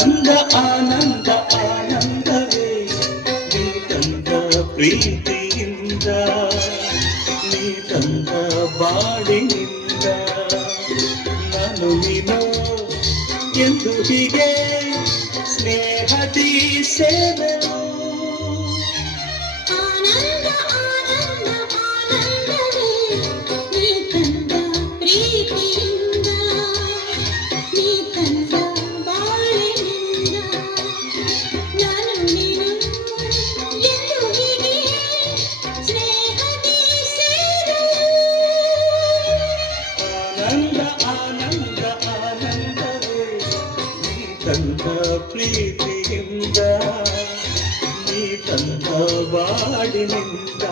ಆನಂದ ಆನಂದ ಆನಂದವೇ ನೀ ತಂದ ಪ್ರೀತಿಯಿಂದ ನೀ ತಂದ ಬಾಳಿನಿಂದ ನಾನು ನೀನು ಎಂದು ಹೀಗೆ ಸ್ನೇಹದಿ ಸೇವೆನು ತಂದ ಪ್ರೀತಿಯಿಂದ ನೀ ತಂದ ಬಾಡಿನಿಂದ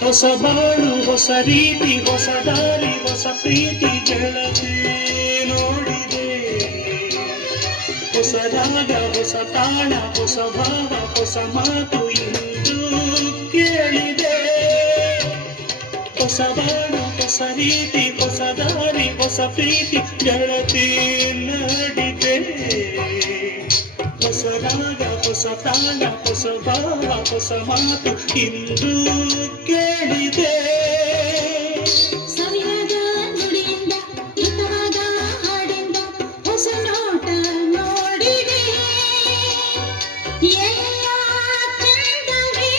ಹೊಸ ಬಾಳು ಹೊಸ ರೀತಿ ಹೊಸ ದಾರಿ ಹೊಸ ಪ್ರೀತಿ ಗೆಳತಿ ನೋಡಿದೆ ಹೊಸ ರಾಗ ಹೊಸ ತಾಣ ಹೊಸ ಭಾವ ಹೊಸ ಮಾತು ಇಂದು ಕೇಳಿದೆ ಹೊಸ ಬಾಳು ಹೊಸ ರೀತಿ ಹೊಸ ದಾರಿ ಹೊಸ ಪ್ರೀತಿ ಗೆಳತಿ ನೋಡಿದೆ ಹೊಸ ರಾಗ ಹೊಸ ತಾಣ ಹೊಸ ಭಾವ ಹೊಸ ಮಾತು ಇಂದು ಕೇಳಿದೆ ಸವಿಯಾದ ನುಡಿಯಿಂದ ಹಿತವಾದ ಹಾಡಿಂದ ಹೊಸ ನೋಟ ನೋಡಿದೆ ಎಲ್ಲ ಚಂದವೇ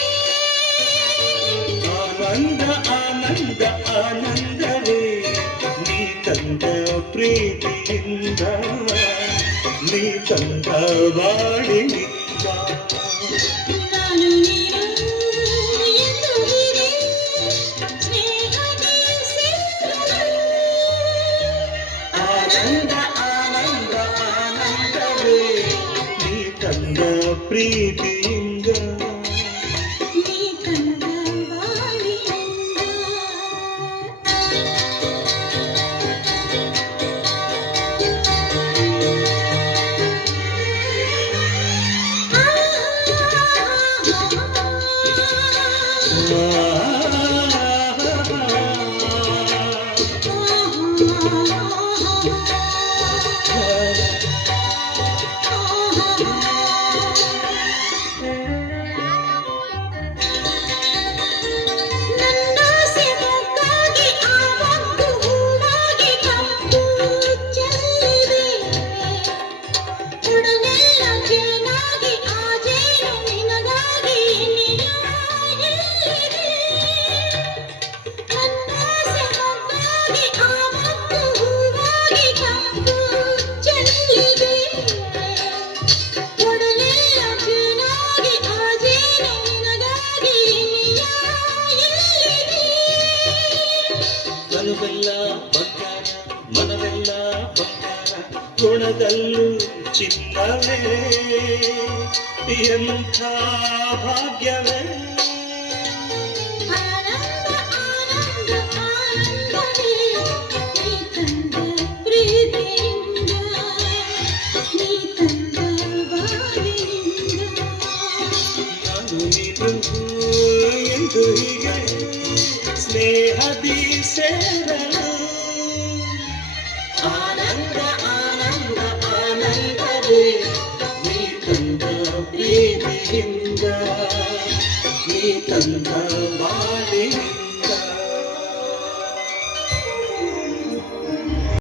ಆನಂದ ಆನಂದ ಆನಂದವೇ ನೀ ತಂದ ಪ್ರೀತಿಯಿಂದ ನೀ ತಂದ ಬಾಳಿನಿಂದ ನಾನು ನೀನು ಎಂದು ಹೀಗೆ ಸ್ನೇಹದಿ ಸೇರಲು ಆನಂದ ಆನಂದ ಆನಂದವೇ ನೀ ತಂದ ಪ್ರೀತಿಯಿಂದ ನೀ ತಂದ ಬಾಳಿನಿಂದ ಮನವೆಲ್ಲ ಬಂಗಾರ ಮನವೆಲ್ಲ ಬಂಗಾರ ಗುಣದಲ್ಲೂ ಚಿನ್ನವೇ ಎಂಥ ಭಾಗ್ಯವೇ ಆನಂದ ಆನಂದ ಆನಂದವೇ ನೀ ತಂದ ಪ್ರೀತಿಯಿಂದ ನೀ ತಂದ ಬಾಳಿನಿಂದ ನಾನು ನೀನು ಎಂದು ಹೀಗೆ ಸ್ನೇಹದಿ ಸೇರಲು ಆನಂದ ಆನಂದ ಆನಂದವೇ ನೀ ತಂದ ಪ್ರೀತಿಯಿಂದ ನೀ ತಂದ ಬಾಳ